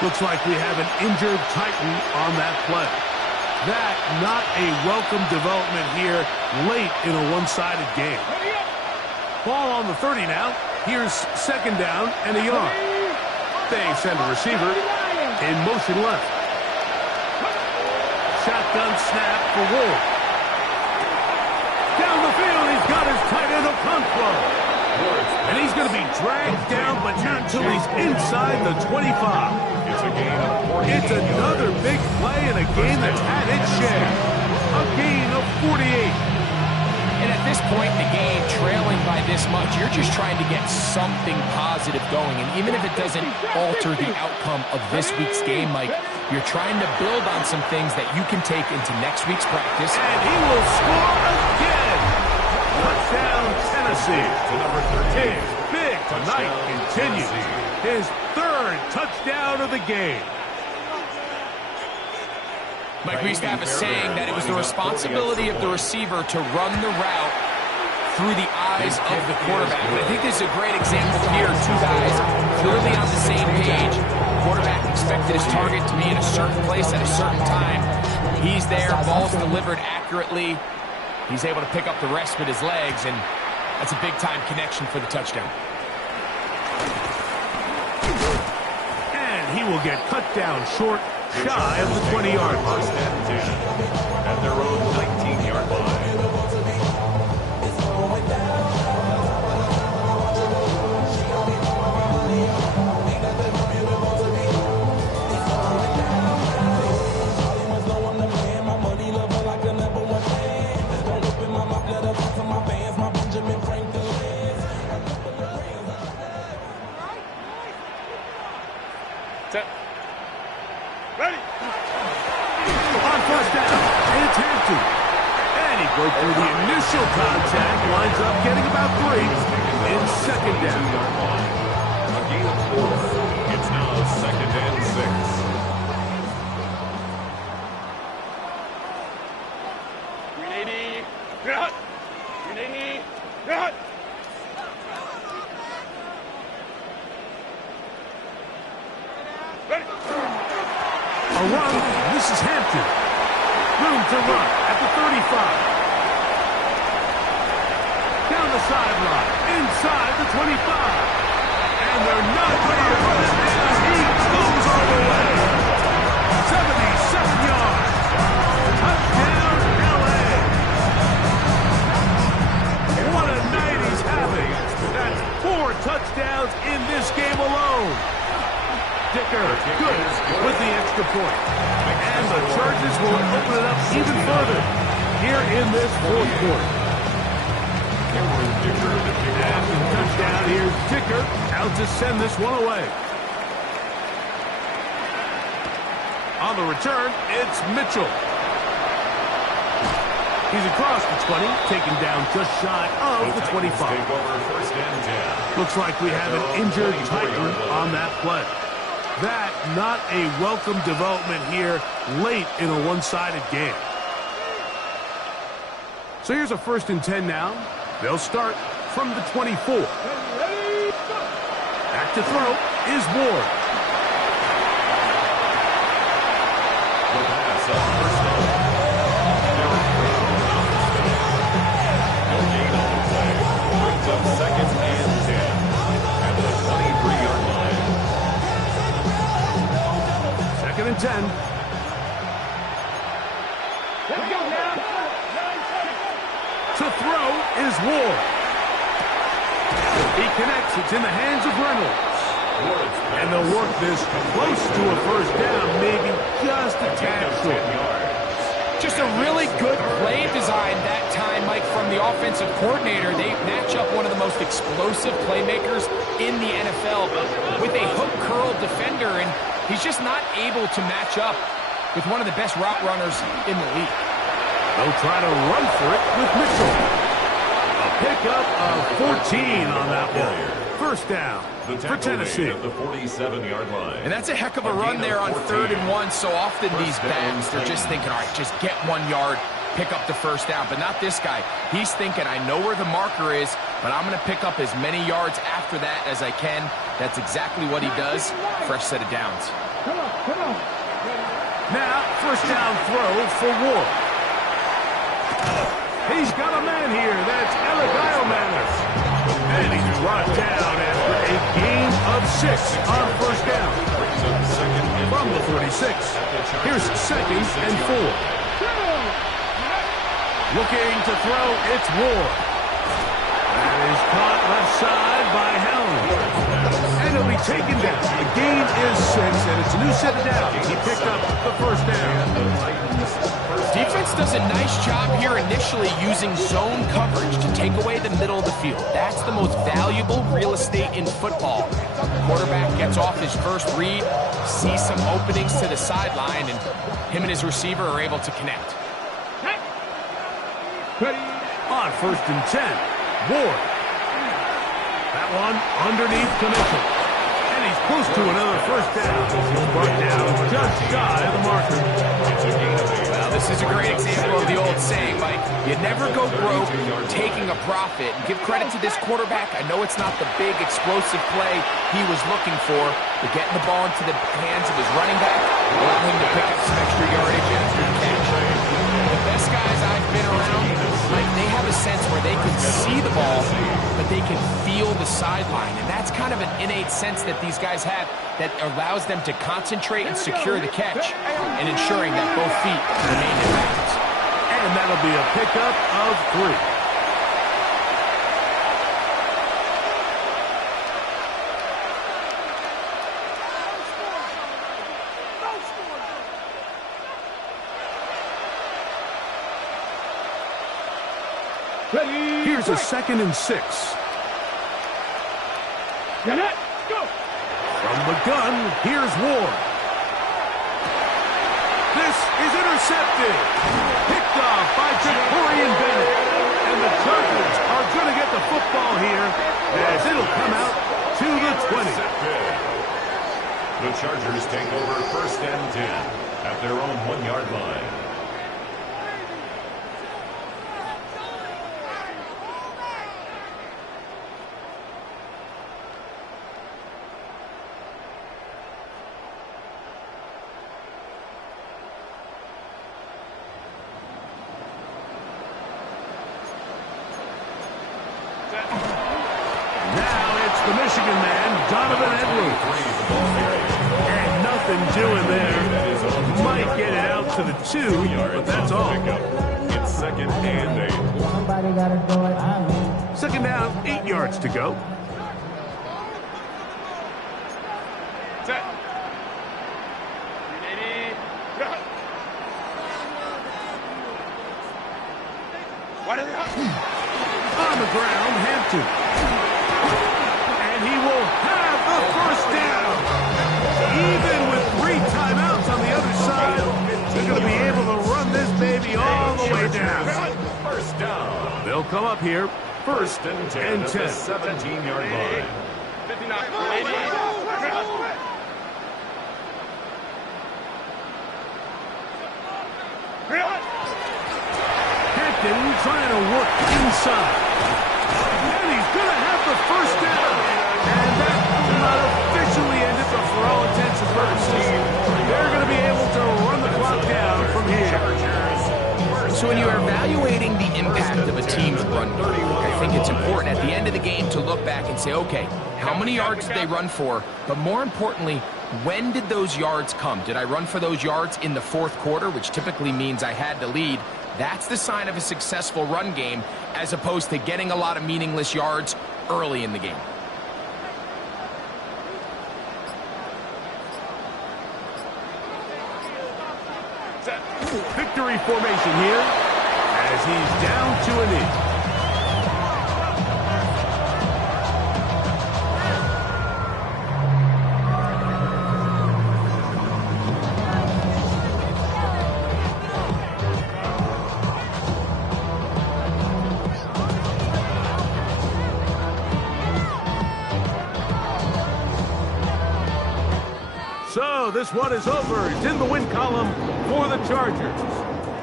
Looks like we have an injured Titan on that play. That not a welcome development here late in a one-sided game. Ball on the 30 now. Here's second down and a yard. They send a receiver in motion left. Shotgun snap for Wolf. Down the field, he's got his tight end Okonkwo. And he's going to be dragged down, but not until he's inside the 25. It's a gain of 48. It's another big play in a game that's had its share. A gain of 48. And at this point in the game, trailing by this much, you're just trying to get something positive going. And even if it doesn't alter the outcome of this week's game, Mike, you're trying to build on some things that you can take into next week's practice. And he will score again. Touchdown, Tennessee. His big night continues. His 3rd touchdown of the game. Mike, we used to have a saying that it was the responsibility of the receiver to run the route through the eyes of the quarterback. And I think this is a great example here. 2 guys clearly on the same page. Quarterback expected his target to be in a certain place at a certain time. He's there, ball's delivered accurately. He's able to pick up the rest with his legs, and that's a big-time connection for the touchdown. And he will get cut down short, shy of the 20-yard line. First and 10 at their own 19-yard line. Set. Ready. contact, winds up getting about 3 in second down. A gain of 4. It's now 2nd and 6. A run. This is Hampton. Room to run at the 35. Down the sideline. Inside the 25. And they're not ready to run it down. He goes all the way. 77 yards. Touchdown, L.A. What a night he's having. That's 4 touchdowns in this game alone. Dicker, good with the extra point. And the Chargers will open it up even further here in this fourth quarter. And the touchdown, here's Dicker out to send this one away. On the return, it's Mitchell. He's across the 20, taken down just shy of the 25. Looks like we have an injured Titan on that play. That, not a welcome development here late in a one-sided game. So here's a 1st and 10 now. They'll start from the 24. Back to throw is Ward. The pass up first down. No gain on the play. Brings up 2nd and 10 at the 23-yard line. 2nd and 10. To throw is Ward. He connects. It's in the hands of Reynolds. And they'll work this close to a 1st down, maybe just a tad short. Just a really good play design that time, Mike, from the offensive coordinator. They match up one of the most explosive playmakers in the NFL with a hook curl defender, and he's just not able to match up with one of the best route runners in the league. They'll try to run for it with Mitchell. A pickup of 14 on that one. 1st down for Tennessee. At the 47-yard line. And that's a heck of a run there on 3rd and 1. So often these backs, they're just thinking, all right, just get 1 yard, pick up the 1st down. But not this guy. He's thinking, I know where the marker is, but I'm going to pick up as many yards after that as I can. That's exactly what he does. Fresh set of downs. Now, 1st down throw for Ward. He's got a man here. That's Eligio. And he's brought down after a gain of 6 on 1st down. From the 46. Here's 2nd and 4. Looking to throw, it's Ward. That is caught left side by Helm. And he'll be taken down. The gain is 6, and it's a new set of downs. He picked up the 1st down. Defense does a nice job here initially using zone coverage to take away the middle of the field. That's the most valuable real estate in football. Quarterback gets off his first read, sees some openings to the sideline, and him and his receiver are able to connect. On 1st and 10, Ward. That one underneath to Mitchell. And he's close to another 1st down. He's brought down just shy of the marker. It's a gain of 8. Well, this is a great example of the old saying, Mike. You never go broke taking a profit. And give credit to this quarterback. I know it's not the big, explosive play he was looking for, but getting the ball into the hands of his running back, allowing him to pick up some extra yardage after the catch. The best guys I've been around, Mike, they have a sense where they can see the ball, but they can feel the sideline. And that's kind of an innate sense that these guys have that allows them to concentrate and secure the catch and ensuring that both feet remain in bounds. And that'll be a pickup of 3. Here's a 2nd and 6. Go! From the gun, here's Ward. This is intercepted. Picked off by Jacorian Bennett. And the ball here as it'll come out to the 20. The Chargers take over 1st and 10 at their own 1-yard line. The Michigan man, Donovan Edwards. And nothing doing there. Might get it out to the 2, but that's all. It's 2nd and 8. Somebody gotta do it. I mean. 2nd down, 8 yards to go. Set. Ready. Go. What is it? On the ground, Hampton. He will have the 1st down. Even with 3 timeouts on the other side, they're going to be able to run this baby all the way down. 1st down. They'll come up here, 1st and 10 at the 17-yard line. 59. Ready. Hampton trying to work inside. And he's going to have the 1st down. And that will not officially end it, but for all intents and purposes, they're going to be able to run the clock down from here. So when you're evaluating the impact of a team's run game, I think it's important at the end of the game to look back and say, okay, how many yards did they run for? But more importantly, when did those yards come? Did I run for those yards in the 4th quarter, which typically means I had to lead? That's the sign of a successful run game, as opposed to getting a lot of meaningless yards early in the game. Victory formation here as he's down to a knee. So this one is over. It's in the win column for the Chargers.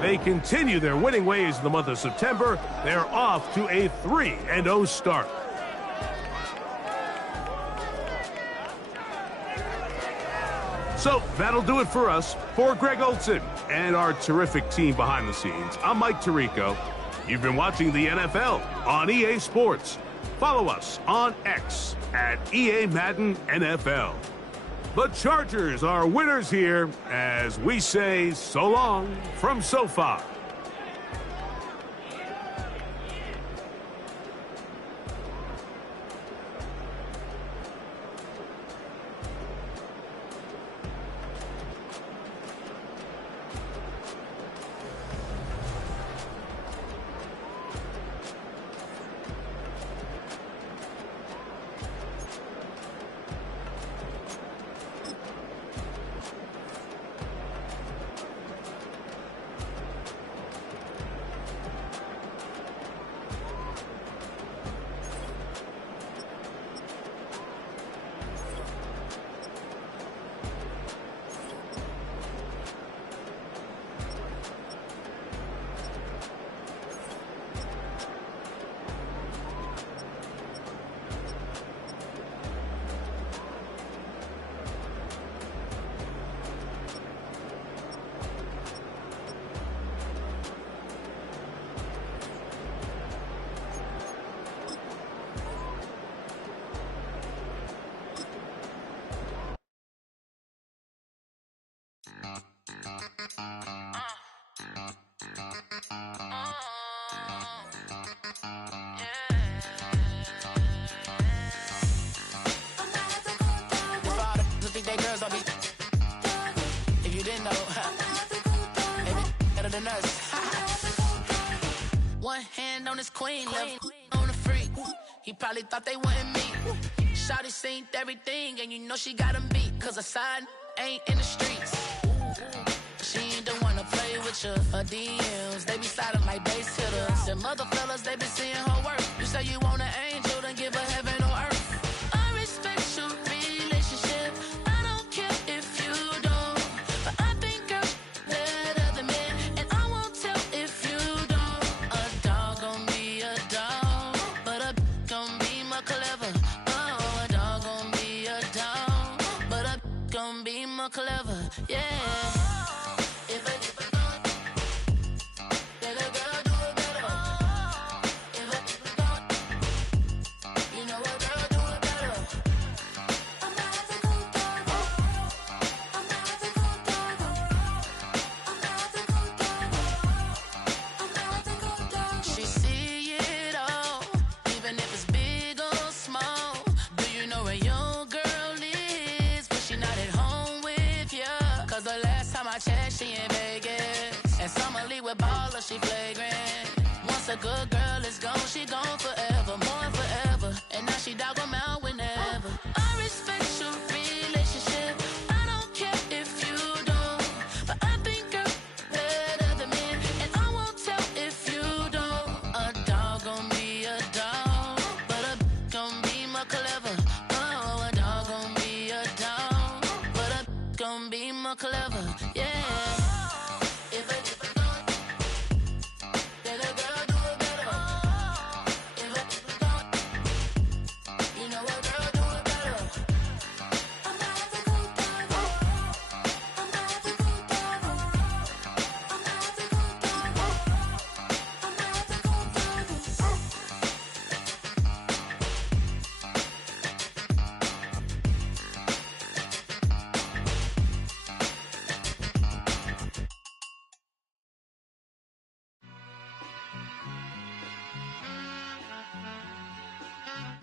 They continue their winning ways in the month of September. They're off to a 3-0 start. So that'll do it for us. For Greg Olson and our terrific team behind the scenes, I'm Mike Tirico. You've been watching the NFL on EA Sports. Follow us on X at EA Madden NFL. The Chargers are winners here as we say so long from SoFi. If you didn't know, better than us. One hand on his queen, left on the freak. He probably thought they wouldn't meet. Shawty seen everything, and you know she got him beat. Cause her side ain't in the streets. She ain't the one to play with you. Her DMs, they be sliding like base hitters. And mother fellas, they been seeing her work. You say you want an angel. clever, yeah. If a girl do it better. If a you know a girl do it better. I'm not the good dog. I'm not the good dog. I'm not the good dog. I'm not the good dog. She see it all, even if it's big or small. Do you know where your girl is? But she not at home with ya. Cause the last time I checked, she in Vegas. And Summer Lee with baller, she flagrant. Once a good girl is gone, she gone forever, more forever. And now she dog 'em out whenever. I respect your relationship. I don't care if you don't. But I think you're better than me. And I won't tell if you don't. A dog gon' be a dog. But a gon' be more clever. Oh, a dog gon' be a dog. But a gon' be more clever, yeah. If a then a girl do it better. If a you know a girl do it better. I'm not the good dog. I'm not the good dog. I'm not the good dog. I'm not the good dog.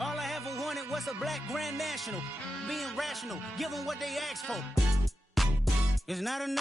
All I ever wanted was a black Grand National. Being rational, give them what they asked for. It's not enough.